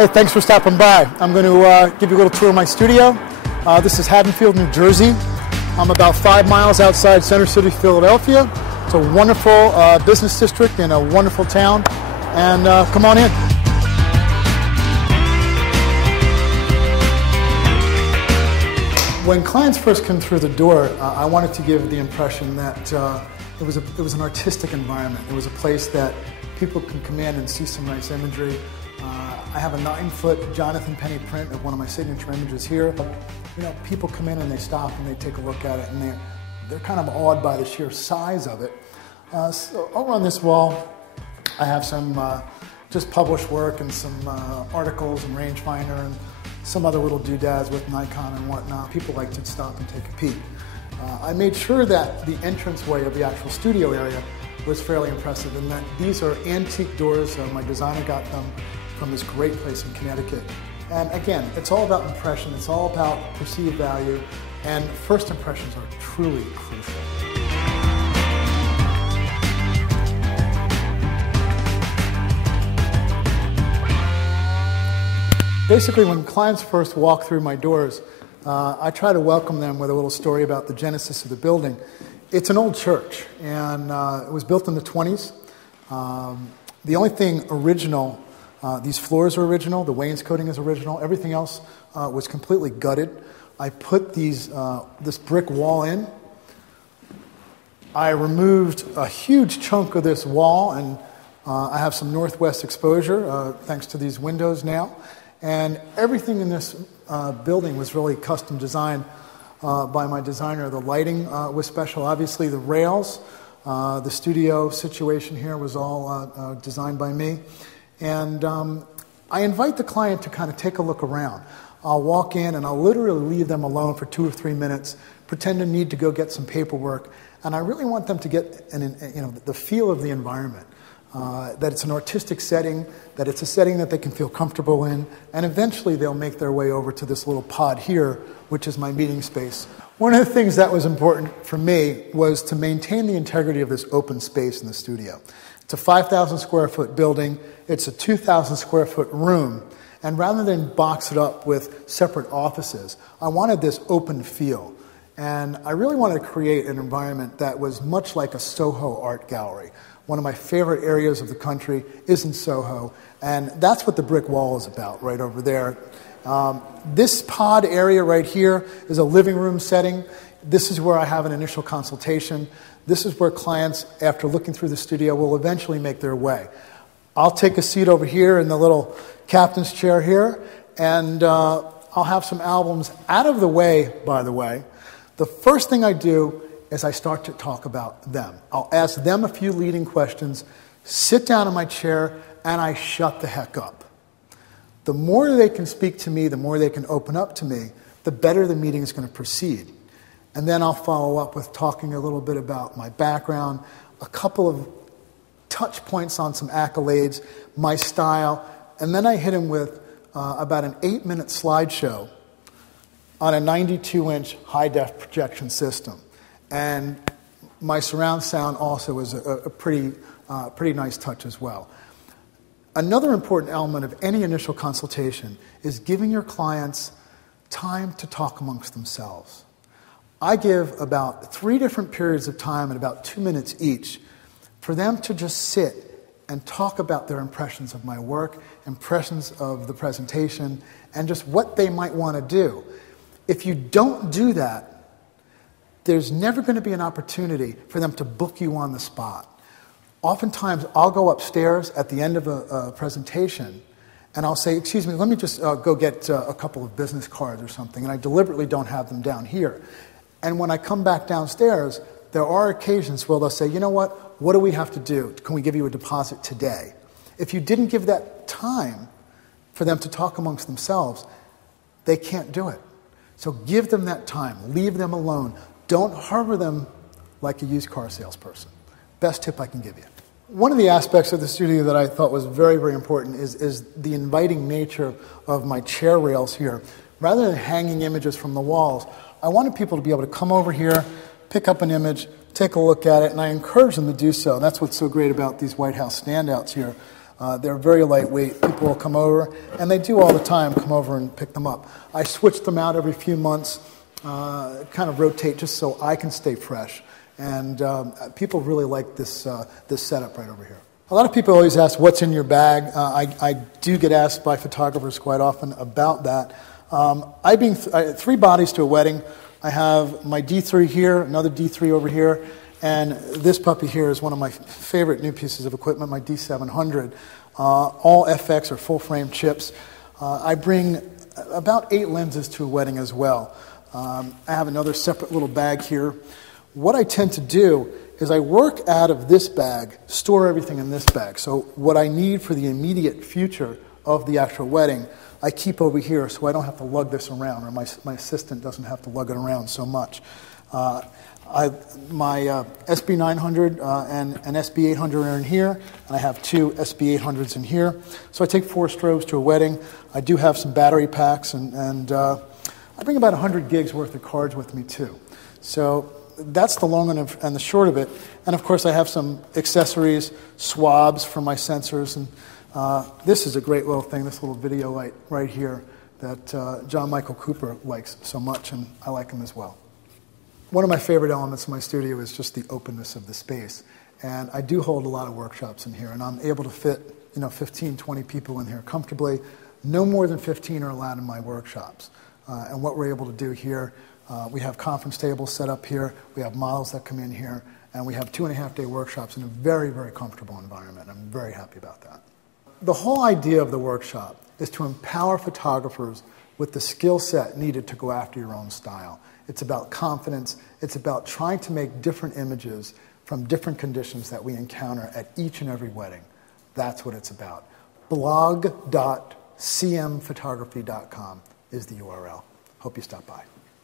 Hey, thanks for stopping by. I'm going to give you a little tour of my studio. This is Haddonfield, New Jersey. I'm about 5 miles outside Center City, Philadelphia. It's a wonderful business district in a wonderful town. And come on in. When clients first come through the door, I wanted to give the impression that it was an artistic environment. It was a place that people can come in and see some nice imagery. I have a 9-foot Jonathan Penny print of one of my signature images here. You know, people come in and they stop and they take a look at it, and they're kind of awed by the sheer size of it. So over on this wall, I have some just published work and some articles and rangefinder and some other little doodads with Nikon and whatnot. People like to stop and take a peek. I made sure that the entranceway of the actual studio area was fairly impressive, and that these are antique doors. My designer got them from this great place in Connecticut. And again, it's all about impression, it's all about perceived value, and first impressions are truly crucial. Basically, when clients first walk through my doors, I try to welcome them with a little story about the genesis of the building. It's an old church, and it was built in the 20s. The only thing original, these floors are original, the wainscoting is original, everything else was completely gutted. I put this brick wall in. I removed a huge chunk of this wall, and I have some northwest exposure thanks to these windows now. And everything in this building was really custom designed by my designer. The lighting was special. Obviously, the rails, the studio situation here was all designed by me. And I invite the client to kind of take a look around. I'll walk in and I'll literally leave them alone for 2 or 3 minutes, pretend to need to go get some paperwork, and I really want them to get the feel of the environment. That it's an artistic setting, that it's a setting that they can feel comfortable in, and eventually they'll make their way over to this little pod here, which is my meeting space. One of the things that was important for me was to maintain the integrity of this open space in the studio. It's a 5,000 square foot building, it's a 2,000 square foot room, and rather than box it up with separate offices, I wanted this open feel. And I really wanted to create an environment that was much like a Soho art gallery. One of my favorite areas of the country is in Soho, and that's what the brick wall is about right over there. This pod area right here is a living room setting. This is where I have an initial consultation. This is where clients, after looking through the studio, will eventually make their way. I'll take a seat over here in the little captain's chair here, and I'll have some albums out of the way, by the way. The first thing I do is I start to talk about them. I'll ask them a few leading questions, sit down in my chair, and I shut the heck up. The more they can speak to me, the more they can open up to me, the better the meeting is going to proceed. And then I'll follow up with talking a little bit about my background, a couple of touch points on some accolades, my style, and then I hit them with about an 8-minute slideshow on a 92-inch high-def projection system. And my surround sound also is a pretty nice touch as well. Another important element of any initial consultation is giving your clients time to talk amongst themselves. I give about 3 different periods of time at about 2 minutes each for them to just sit and talk about their impressions of my work, impressions of the presentation, and just what they might want to do. If you don't do that, there's never going to be an opportunity for them to book you on the spot. Oftentimes, I'll go upstairs at the end of a presentation, and I'll say, excuse me, let me just go get a couple of business cards or something, and I deliberately don't have them down here. And when I come back downstairs, there are occasions where they'll say, you know what do we have to do? Can we give you a deposit today? If you didn't give that time for them to talk amongst themselves, they can't do it. So give them that time, leave them alone. Don't harbor them like a used car salesperson. Best tip I can give you. One of the aspects of the studio that I thought was very, very important is the inviting nature of my chair rails here. Rather than hanging images from the walls, I wanted people to be able to come over here, pick up an image, take a look at it, and I encourage them to do so. That's what's so great about these White House standouts here. They're very lightweight. People will come over, and they do all the time come over and pick them up. I switch them out every few months, kind of rotate just so I can stay fresh. And people really like this setup right over here. A lot of people always ask, what's in your bag? I do get asked by photographers quite often about that. I bring 3 bodies to a wedding. I have my D3 here, another D3 over here, and this puppy here is one of my favorite new pieces of equipment, my D700. All FX or full-frame chips. I bring about 8 lenses to a wedding as well. I have another separate little bag here. What I tend to do is I work out of this bag, store everything in this bag. So what I need for the immediate future of the actual wedding, I keep over here so I don't have to lug this around, or my assistant doesn't have to lug it around so much. My SB900 and an SB800 are in here, and I have 2 SB800s in here. So I take 4 strobes to a wedding. I do have some battery packs, and I bring about 100 gigs worth of cards with me too. So that's the long and the short of it. And of course I have some accessories, swabs for my sensors, and this is a great little thing, this little video light right here that John Michael Cooper likes so much, and I like him as well. One of my favorite elements of my studio is just the openness of the space. And I do hold a lot of workshops in here, and I'm able to fit 15, 20 people in here comfortably. No more than 15 are allowed in my workshops. And what we're able to do here, we have conference tables set up here, we have models that come in here, and we have 2.5-day workshops in a very, very comfortable environment. I'm very happy about that. The whole idea of the workshop is to empower photographers with the skill set needed to go after your own style. It's about confidence. It's about trying to make different images from different conditions that we encounter at each and every wedding. That's what it's about. blog.cmphotography.com is the URL. Hope you stop by.